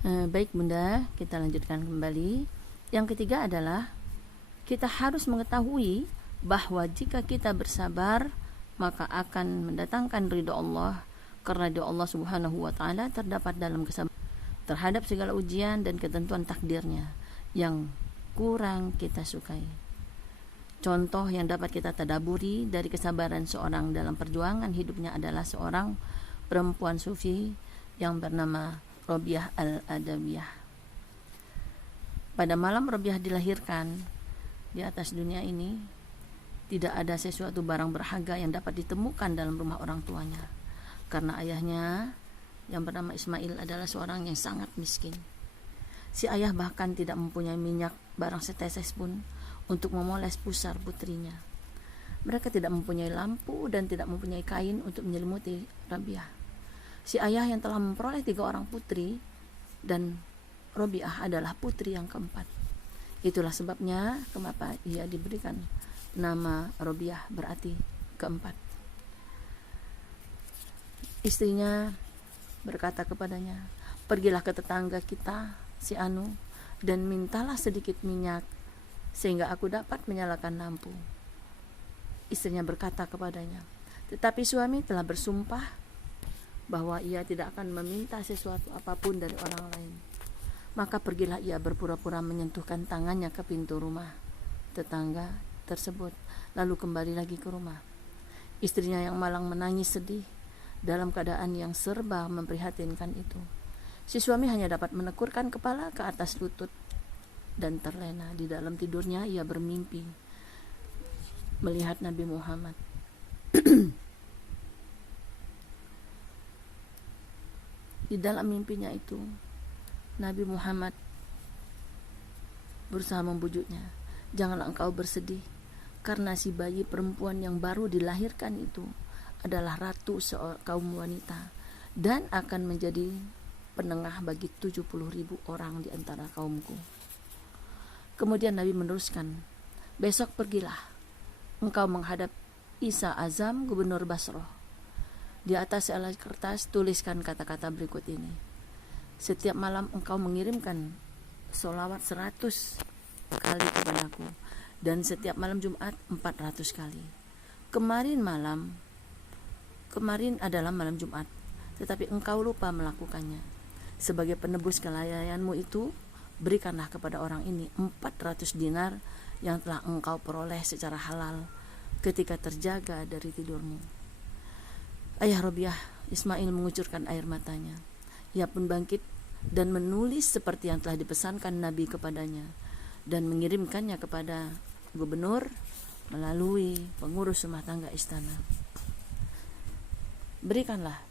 Baik Bunda, kita lanjutkan kembali. Yang ketiga adalah kita harus mengetahui bahwa jika kita bersabar maka akan mendatangkan ridha Allah, karena ridha Allah Subhanahu wa taala terdapat dalam kesabaran terhadap segala ujian dan ketentuan takdirnya yang kurang kita sukai. Contoh yang dapat kita tadaburi dari kesabaran seorang dalam perjuangan hidupnya adalah seorang perempuan sufi yang bernama Robiah al-Adawiyah. Pada malam Robiah dilahirkan di atas dunia ini, tidak ada sesuatu barang berharga yang dapat ditemukan dalam rumah orang tuanya, karena ayahnya yang bernama Ismail adalah seorang yang sangat miskin. Si ayah bahkan tidak mempunyai minyak barang setetes pun untuk memoles pusar putrinya. Mereka tidak mempunyai lampu dan tidak mempunyai kain untuk menyelimuti Robiah. Si ayah yang telah memperoleh 3 orang putri, dan Robiah adalah putri yang keempat. Itulah sebabnya kenapa ia diberikan nama Robiah, berarti keempat. Istrinya berkata kepadanya, "Pergilah ke tetangga kita, si Anu, dan mintalah sedikit minyak sehingga aku dapat menyalakan lampu." Istrinya berkata kepadanya, "Tetapi suami telah bersumpah bahwa ia tidak akan meminta sesuatu apapun dari orang lain." Maka pergilah ia berpura-pura menyentuhkan tangannya ke pintu rumah tetangga tersebut, lalu kembali lagi ke rumah. Istrinya yang malang menangis sedih dalam keadaan yang serba memprihatinkan itu. Si suami hanya dapat menekurkan kepala ke atas lutut dan terlena. Di dalam tidurnya ia bermimpi melihat Nabi Muhammad. Di dalam mimpinya itu, Nabi Muhammad berusaha membujuknya, "Janganlah engkau bersedih, karena si bayi perempuan yang baru dilahirkan itu adalah ratu kaum wanita dan akan menjadi penengah bagi 70.000 orang di antara kaumku." Kemudian Nabi meneruskan, "Besok pergilah engkau menghadap Isa Azam, gubernur Basrah. Di atas selai kertas tuliskan kata-kata berikut ini: setiap malam engkau mengirimkan sholawat 100 kali kepadaku, dan setiap malam Jumat 400 kali. Kemarin adalah malam Jumat, tetapi engkau lupa melakukannya. Sebagai penebus kelalaianmu itu, berikanlah kepada orang ini 400 dinar yang telah engkau peroleh secara halal ketika terjaga dari tidurmu." Ayah Robiah, Ismail, mengucurkan air matanya. Ia pun bangkit dan menulis seperti yang telah dipesankan Nabi kepadanya dan mengirimkannya kepada gubernur melalui pengurus rumah tangga istana. "Berikanlah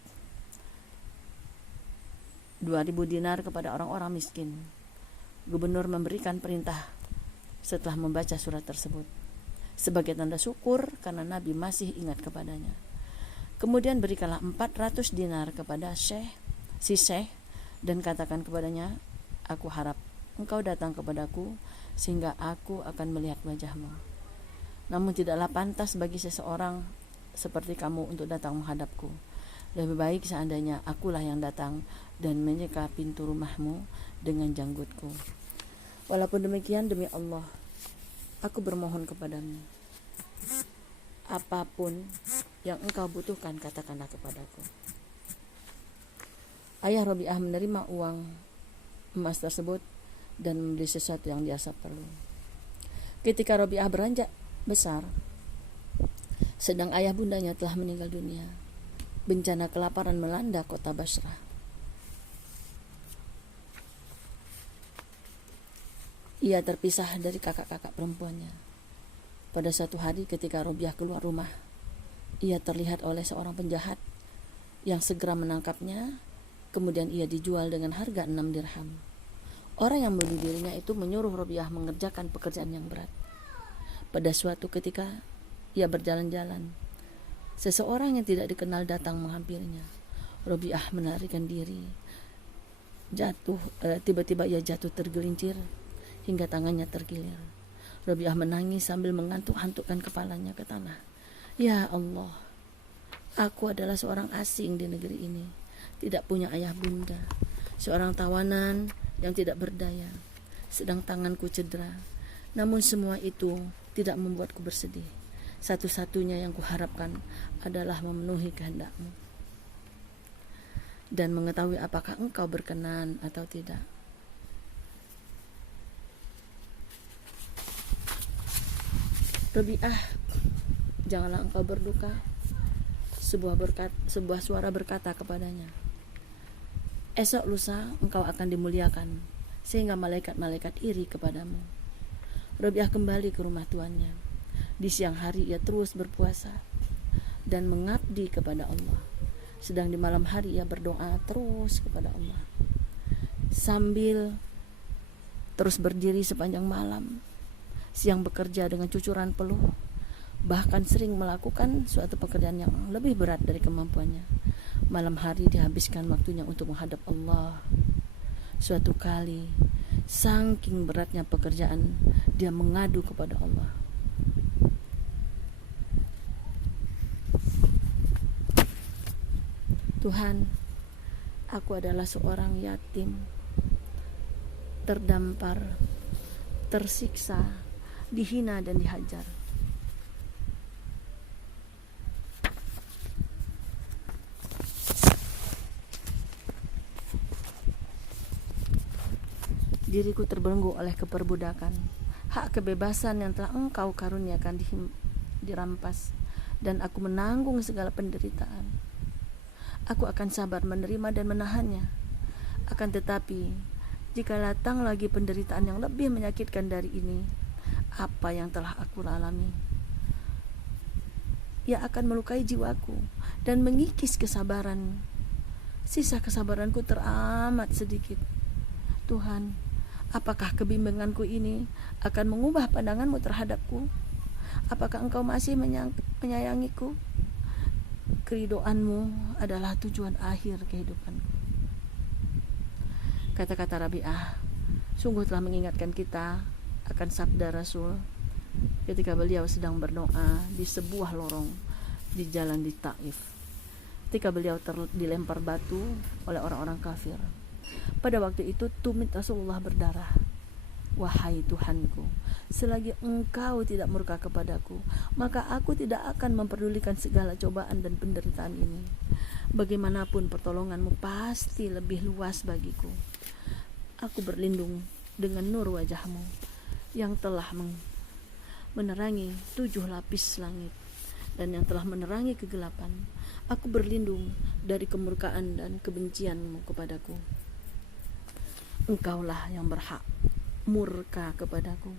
2.000 dinar kepada orang-orang miskin." Gubernur memberikan perintah setelah membaca surat tersebut sebagai tanda syukur karena Nabi masih ingat kepadanya. "Kemudian berikanlah 400 dinar kepada si Syekh dan katakan kepadanya, aku harap engkau datang kepadaku sehingga aku akan melihat wajahmu. Namun tidaklah pantas bagi seseorang seperti kamu untuk datang menghadapku. Lebih baik seandainya akulah yang datang dan menyeka pintu rumahmu dengan janggutku. Walaupun demikian, demi Allah, aku bermohon kepadamu, apapun yang engkau butuhkan, katakanlah kepadaku." Ayah Robiah menerima uang emas tersebut dan membeli sesuatu yang dirasa perlu. Ketika Robiah beranjak besar, sedang ayah bundanya telah meninggal dunia, bencana kelaparan melanda kota Basrah. Ia terpisah dari kakak-kakak perempuannya. Pada suatu hari ketika Robiah keluar rumah, ia terlihat oleh seorang penjahat yang segera menangkapnya. Kemudian ia dijual dengan harga 6 dirham. Orang yang membeli dirinya itu menyuruh Robiah mengerjakan pekerjaan yang berat. Pada suatu ketika ia berjalan-jalan, seseorang yang tidak dikenal datang menghampirinya. Robiah melarikan diri. Tiba-tiba ia jatuh tergelincir hingga tangannya terkilir. Robiah menangis sambil mengantuk-antukkan kepalanya ke tanah. "Ya Allah, aku adalah seorang asing di negeri ini, tidak punya ayah bunda. seorang tawanan yang tidak berdaya, sedang tanganku cedera. Namun semua itu tidak membuatku bersedih. Satu-satunya yang kuharapkan adalah memenuhi kehendak-Mu dan mengetahui apakah Engkau berkenan atau tidak. Rabi'ah, janganlah engkau berduka. Sebuah suara berkata kepadanya, esok lusa engkau akan dimuliakan, sehingga malaikat-malaikat iri kepadamu. Rabi'ah kembali ke rumah tuannya. Di siang hari ia terus berpuasa dan mengabdi kepada Allah. Sedang di malam hari ia berdoa terus kepada Allah, sambil terus berdiri sepanjang malam. Siang bekerja dengan cucuran peluh, bahkan sering melakukan suatu pekerjaan yang lebih berat dari kemampuannya. Malam hari dihabiskan waktunya untuk menghadap Allah. Suatu kali, saking beratnya pekerjaan, dia mengadu kepada Allah. Tuhan, aku adalah seorang yatim, terdampar, tersiksa, dihina dan dihajar. Diriku terbelenggu oleh keperbudakan. Hak kebebasan yang telah Engkau karuniakan dirampas, dan aku menanggung segala penderitaan. Aku akan sabar menerima dan menahannya. Akan tetapi, jika datang lagi penderitaan yang lebih menyakitkan dari ini, apa yang telah aku alami, ia akan melukai jiwaku dan mengikis kesabaran. Sisa kesabaranku teramat sedikit. Tuhan, apakah kebimbanganku ini akan mengubah pandangan-Mu terhadapku? Apakah Engkau masih menyayangiku? Keridhaan-Mu adalah tujuan akhir kehidupanku. Kata-kata Rabi'ah sungguh telah mengingatkan kita akan sabda Rasul ketika beliau sedang berdoa di sebuah lorong di jalan di Taif, ketika beliau dilempar batu oleh orang-orang kafir. Pada waktu itu tumit Rasulullah berdarah. Wahai Tuhanku, selagi Engkau tidak murka kepadaku, maka aku tidak akan memperdulikan segala cobaan dan penderitaan ini. Bagaimanapun pertolongan-Mu pasti lebih luas bagiku. Aku berlindung dengan nur wajah-Mu yang telah menerangi 7 lapis langit dan yang telah menerangi kegelapan. Aku berlindung dari kemurkaan dan kebencian-Mu kepadaku. Engkaulah yang berhak murka kepadaku.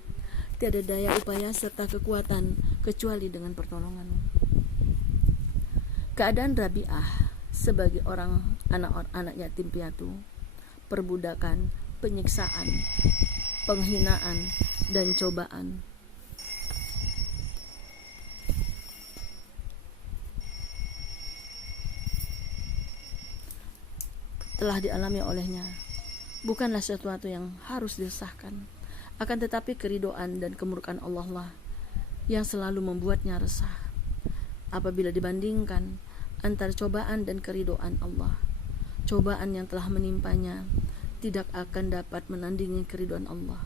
Tiada daya upaya serta kekuatan kecuali dengan pertolongan-Mu. Keadaan Rabi'ah sebagai anak yatim piatu, perbudakan, penyiksaan, penghinaan, dan cobaan telah dialami olehnya bukanlah sesuatu yang harus disahkan. Akan tetapi keridhaan dan kemurkaan Allah lah yang selalu membuatnya resah. Apabila dibandingkan antara cobaan dan keridhaan Allah, cobaan yang telah menimpanya tidak akan dapat menandingi keridhaan Allah.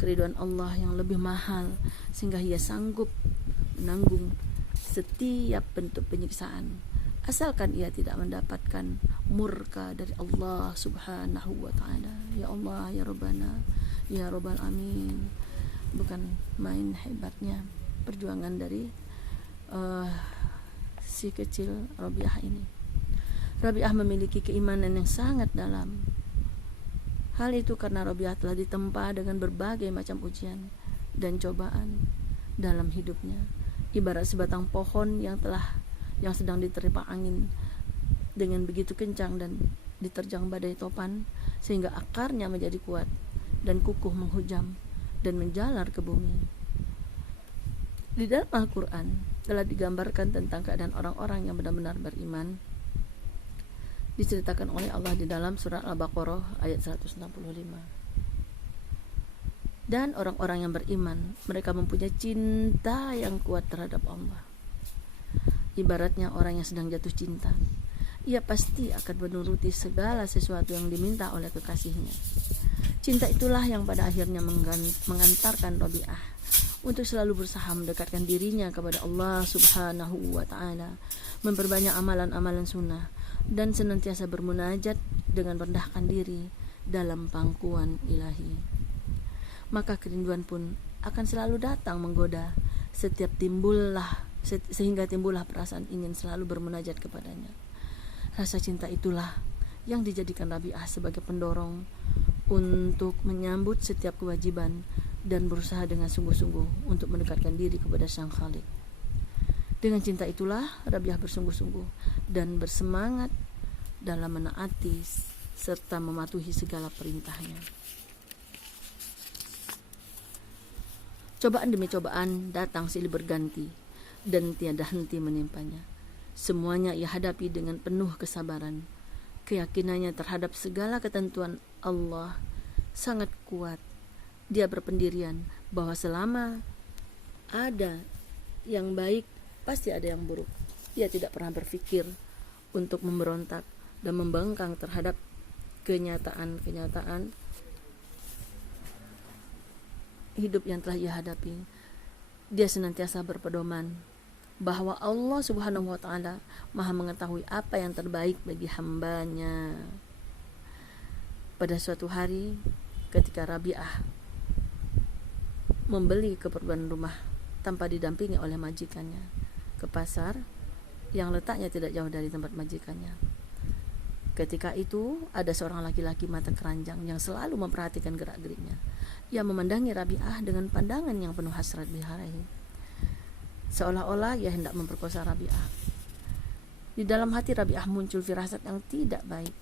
Keridhaan Allah yang lebih mahal sehingga ia sanggup menanggung setiap bentuk penyiksaan, asalkan ia tidak mendapatkan murka dari Allah subhanahu wa ta'ala. Ya Allah, ya Rabbana, ya Rabbal Amin. Bukan main hebatnya perjuangan dari si kecil Rabi'ah ini. Rabi'ah memiliki keimanan yang sangat dalam. Hal itu karena Rabi'ah telah ditempa dengan berbagai macam ujian dan cobaan dalam hidupnya. Ibarat sebatang pohon yang sedang diterpa angin dengan begitu kencang dan diterjang badai topan, sehingga akarnya menjadi kuat dan kukuh menghujam dan menjalar ke bumi. Di dalam Al-Quran telah digambarkan tentang keadaan orang-orang yang benar-benar beriman. Diceritakan oleh Allah di dalam surat Al-Baqarah ayat 165. Dan orang-orang yang beriman, mereka mempunyai cinta yang kuat terhadap Allah. Ibaratnya orang yang sedang jatuh cinta. ia pasti akan menuruti segala sesuatu yang diminta oleh kekasihnya. Cinta itulah yang pada akhirnya mengantarkan Rabi'ah untuk selalu berusaha mendekatkan dirinya kepada Allah Subhanahu wa Ta'ala, memperbanyak amalan-amalan sunnah, dan senantiasa bermunajat dengan rendahkan diri dalam pangkuan ilahi. Maka kerinduan pun akan selalu datang menggoda sehingga timbullah perasaan ingin selalu bermunajat kepadanya. Rasa cinta itulah yang dijadikan Rabi'ah sebagai pendorong untuk menyambut setiap kewajiban dan berusaha dengan sungguh-sungguh untuk mendekatkan diri kepada Sang Khalik. Dengan cinta itulah Rabi'ah bersungguh-sungguh dan bersemangat dalam menaati serta mematuhi segala perintahnya. Cobaan demi cobaan datang silih berganti dan tiada henti menimpanya. Semuanya ia hadapi dengan penuh kesabaran. Keyakinannya terhadap segala ketentuan Allah sangat kuat. Dia berpendirian bahwa selama ada yang baik, pasti ada yang buruk. Ia tidak pernah berpikir untuk memberontak dan membangkang terhadap kenyataan hidup yang telah ia hadapi. Dia senantiasa berpedoman bahwa Allah Subhanahu wa Ta'ala Maha mengetahui apa yang terbaik bagi hambanya. Pada suatu hari ketika Rabi'ah membeli keperluan rumah tanpa didampingi oleh majikannya ke pasar yang letaknya tidak jauh dari tempat majikannya, ketika itu ada seorang laki-laki mata keranjang yang selalu memperhatikan gerak-geriknya. Ia memandangi Rabi'ah dengan pandangan yang penuh hasrat biharahi, seolah-olah ia hendak memperkosa Rabi'ah. Di dalam hati Rabi'ah muncul firasat yang tidak baik.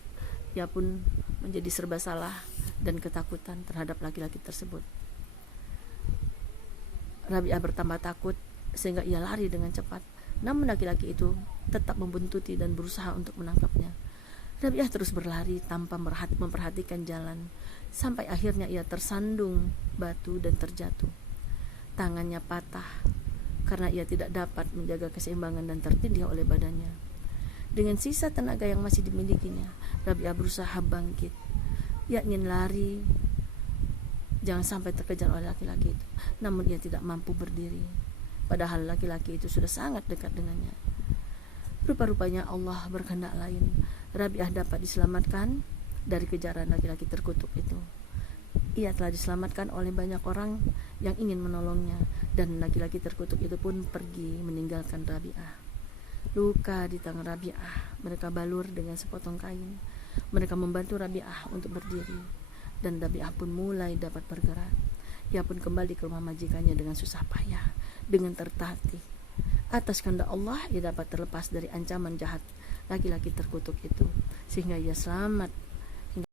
Ia pun menjadi serba salah dan ketakutan terhadap laki-laki tersebut. Rabi'ah bertambah takut sehingga ia lari dengan cepat. Namun laki-laki itu tetap membuntuti dan berusaha untuk menangkapnya. Rabi'ah terus berlari tanpa memperhatikan jalan, sampai akhirnya ia tersandung batu dan terjatuh. Tangannya patah karena ia tidak dapat menjaga keseimbangan dan tertindih oleh badannya. Dengan sisa tenaga yang masih dimilikinya, Rabi'ah berusaha bangkit. Ia ingin lari, jangan sampai terkejar oleh laki-laki itu. Namun ia tidak mampu berdiri, padahal laki-laki itu sudah sangat dekat dengannya. Rupa-rupanya Allah berkehendak lain. Rabi'ah dapat diselamatkan dari kejaran laki-laki terkutuk itu. Ia telah diselamatkan oleh banyak orang yang ingin menolongnya, dan laki-laki terkutuk itu pun pergi meninggalkan Rabi'ah. Luka di tangan Rabi'ah mereka balur dengan sepotong kain. Mereka membantu Rabi'ah untuk berdiri, dan Rabi'ah pun mulai dapat bergerak. Ia pun kembali ke rumah majikannya dengan susah payah, dengan tertatih. Atas kehendak Allah ia dapat terlepas dari ancaman jahat laki-laki terkutuk itu, sehingga ia selamat